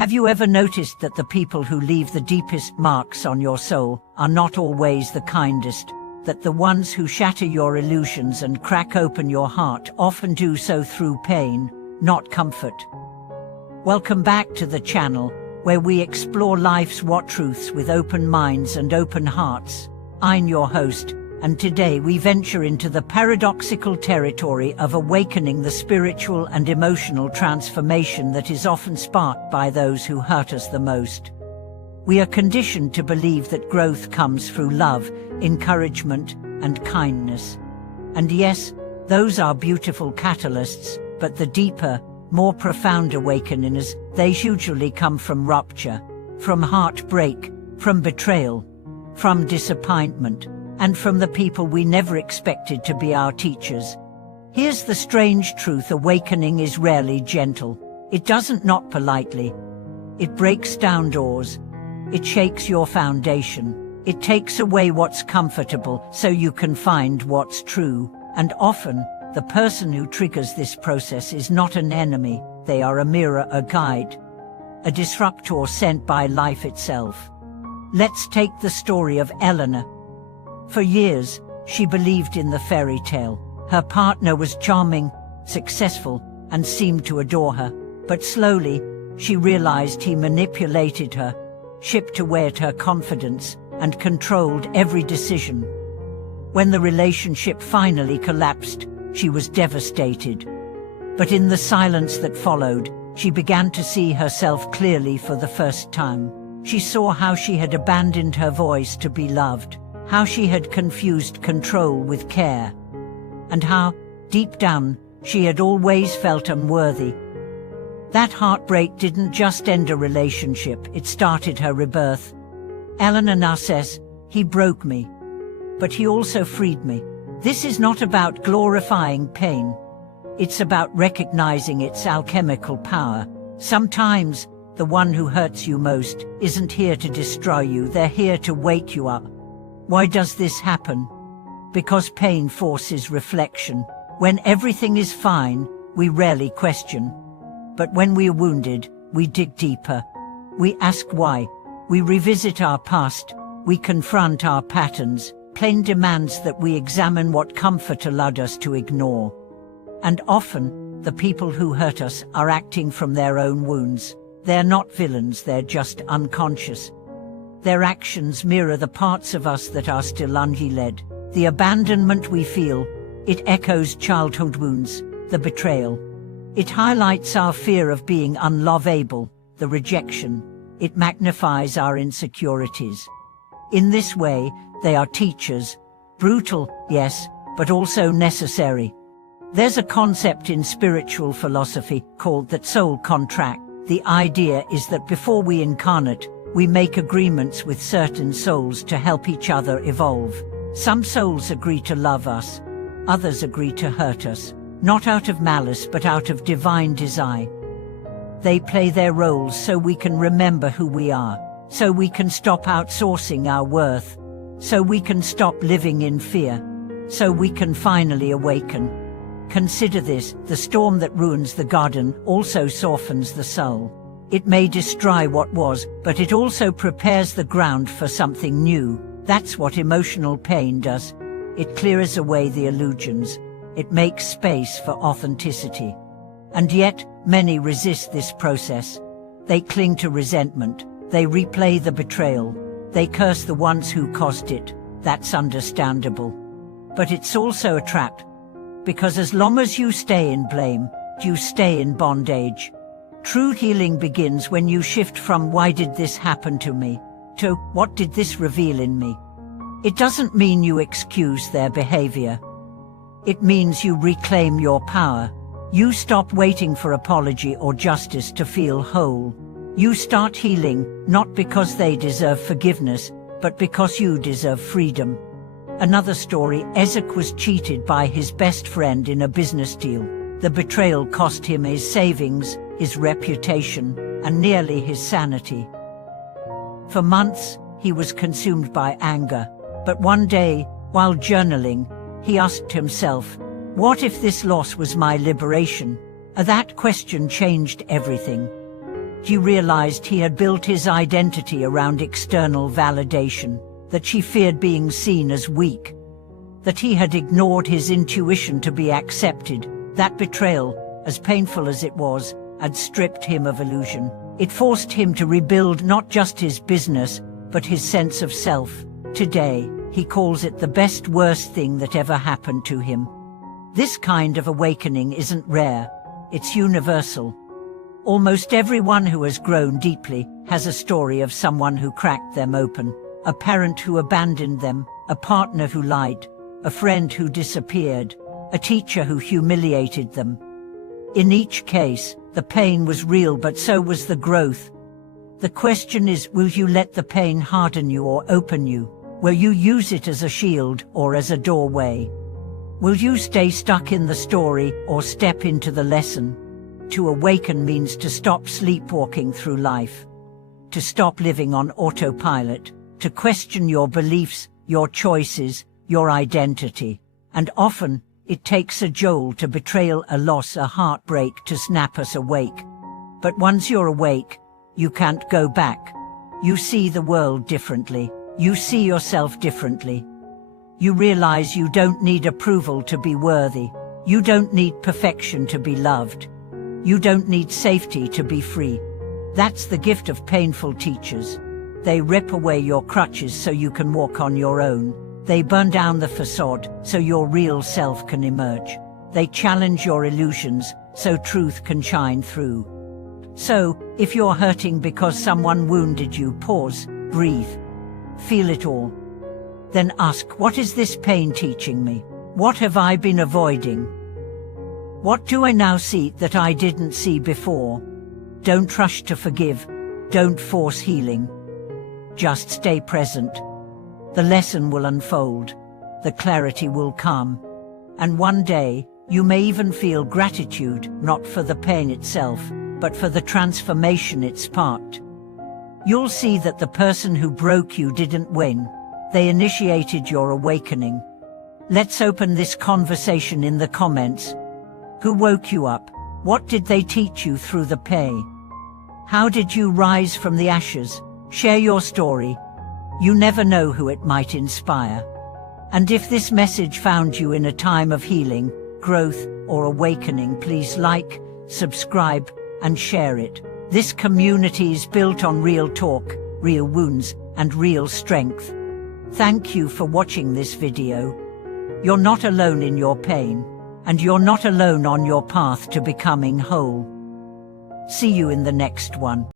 Have you ever noticed that the people who leave the deepest marks on your soul are not always the kindest, that the ones who shatter your illusions and crack open your heart often do so through pain, not comfort? Welcome back to the channel, where we explore life's what truths with open minds and open hearts. I'm your host, and today we venture into the paradoxical territory of awakening, the spiritual and emotional transformation that is often sparked by those who hurt us the most. We are conditioned to believe that growth comes through love, encouragement, and kindness. And yes, those are beautiful catalysts, but the deeper, more profound awakenings, they usually come from rupture, from heartbreak, from betrayal, from disappointment, and from the people we never expected to be our teachers. Here's the strange truth: awakening is rarely gentle. It doesn't knock politely. It breaks down doors. It shakes your foundation. It takes away what's comfortable so you can find what's true. And often, the person who triggers this process is not an enemy. They are a mirror, a guide, a disruptor sent by life itself. Let's take the story of Eleanor. For years, she believed in the fairy tale. Her partner was charming, successful, and seemed to adore her. But slowly, she realized he manipulated her, chipped away at her confidence, and controlled every decision. When the relationship finally collapsed, she was devastated. But in the silence that followed, she began to see herself clearly for the first time. She saw how she had abandoned her voice to be loved, how she had confused control with care, and how, deep down, she had always felt unworthy. That heartbreak didn't just end a relationship, it started her rebirth. Eleanor now says, "He broke me, but he also freed me." This is not about glorifying pain. It's about recognizing its alchemical power. Sometimes, the one who hurts you most isn't here to destroy you, they're here to wake you up. Why does this happen? Because pain forces reflection. When everything is fine, we rarely question. But when we are wounded, we dig deeper. We ask why. We revisit our past. We confront our patterns. Pain demands that we examine what comfort allowed us to ignore. And often, the people who hurt us are acting from their own wounds. They're not villains, they're just unconscious. Their actions mirror the parts of us that are still unhealed. The abandonment we feel, it echoes childhood wounds, the betrayal. It highlights our fear of being unlovable, the rejection. It magnifies our insecurities. In this way, they are teachers. Brutal, yes, but also necessary. There's a concept in spiritual philosophy called the soul contract. The idea is that before we incarnate, we make agreements with certain souls to help each other evolve. Some souls agree to love us. Others agree to hurt us, not out of malice but out of divine desire. They play their roles so we can remember who we are, so we can stop outsourcing our worth, so we can stop living in fear, so we can finally awaken. Consider this: the storm that ruins the garden also softens the soul. It may destroy what was, but it also prepares the ground for something new. That's what emotional pain does. It clears away the illusions. It makes space for authenticity. And yet, many resist this process. They cling to resentment. They replay the betrayal. They curse the ones who caused it. That's understandable. But it's also a trap. Because as long as you stay in blame, you stay in bondage. True healing begins when you shift from "why did this happen to me?" to "what did this reveal in me?" It doesn't mean you excuse their behavior. It means you reclaim your power. You stop waiting for apology or justice to feel whole. You start healing, not because they deserve forgiveness, but because you deserve freedom. Another story: Ezek was cheated by his best friend in a business deal. The betrayal cost him his savings, his reputation, and nearly his sanity. For months, he was consumed by anger. But one day, while journaling, he asked himself, what if this loss was my liberation? That question changed everything. He realized he had built his identity around external validation, that she feared being seen as weak, that he had ignored his intuition to be accepted. That betrayal, as painful as it was, had stripped him of illusion. It forced him to rebuild not just his business, but his sense of self. Today, he calls it the best worst thing that ever happened to him. This kind of awakening isn't rare, it's universal. Almost everyone who has grown deeply has a story of someone who cracked them open. A parent who abandoned them, a partner who lied, a friend who disappeared, a teacher who humiliated them. In each case, the pain was real, but so was the growth. The question is, will you let the pain harden you or open you? Will you use it as a shield or as a doorway? Will you stay stuck in the story or step into the lesson? To awaken means to stop sleepwalking through life, to stop living on autopilot, to question your beliefs, your choices, your identity. And often, it takes a jolt, a betrayal, a loss, a heartbreak to snap us awake. But once you're awake, you can't go back. You see the world differently. You see yourself differently. You realize you don't need approval to be worthy. You don't need perfection to be loved. You don't need safety to be free. That's the gift of painful teachers. They rip away your crutches so you can walk on your own. They burn down the facade so your real self can emerge. They challenge your illusions so truth can shine through. So, if you're hurting because someone wounded you, pause, breathe, feel it all. Then ask, what is this pain teaching me? What have I been avoiding? What do I now see that I didn't see before? Don't rush to forgive. Don't force healing. Just stay present. The lesson will unfold. The clarity will come. And one day, you may even feel gratitude, not for the pain itself, but for the transformation it sparked. You'll see that the person who broke you didn't win. They initiated your awakening. Let's open this conversation in the comments. Who woke you up? What did they teach you through the pain? How did you rise from the ashes? Share your story. You never know who it might inspire. And if this message found you in a time of healing, growth, or awakening, please like, subscribe, and share it. This community is built on real talk, real wounds, and real strength. Thank you for watching this video. You're not alone in your pain, and you're not alone on your path to becoming whole. See you in the next one.